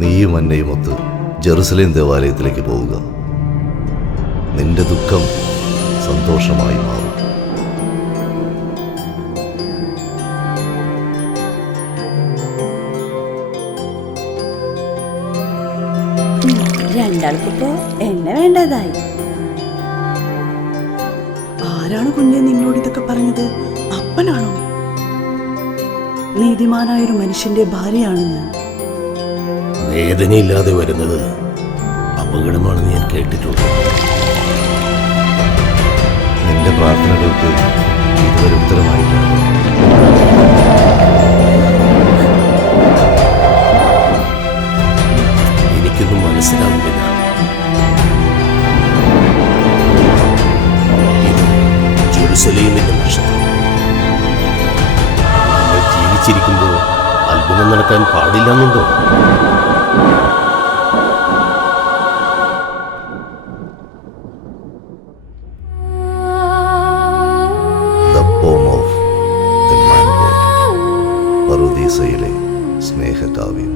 നീയും എന്നെയും ഒത്ത് ജെറുസലേം ദേവാലയത്തിലേക്ക് പോവുക. നിന്റെ ദുഃഖം സന്തോഷമായി മാറും. രണ്ടാൾക്കിപ്പോ എന്നെ വേണ്ടതായി. ആരാണ് കുഞ്ഞെ നിന്നോട് ഇതൊക്കെ പറഞ്ഞത്? അപ്പനാണോ? നീതിമാനായൊരു മനുഷ്യന്റെ ഭാര്യയാണ് ഞാൻ. വേദനയില്ലാതെ വരുന്നത് അപകടമാണെന്ന് ഞാൻ കേട്ടിട്ടുണ്ട്. നിന്റെ പ്രാർത്ഥനകൾക്ക് ഇതുവരെ ഉത്തരമായില്ല. എനിക്കൊന്നും മനസ്സിലാവുന്നില്ല. ഇത് ജെറുസലേമിന്റെ നഷ്ടം. നമ്മൾ ജീവിച്ചിരിക്കുമ്പോൾ അത്ഭുതം നടക്കാൻ പാടില്ലെന്നുണ്ടോ? പറുദീസയിലെ സ്നേഹകാവ്യം.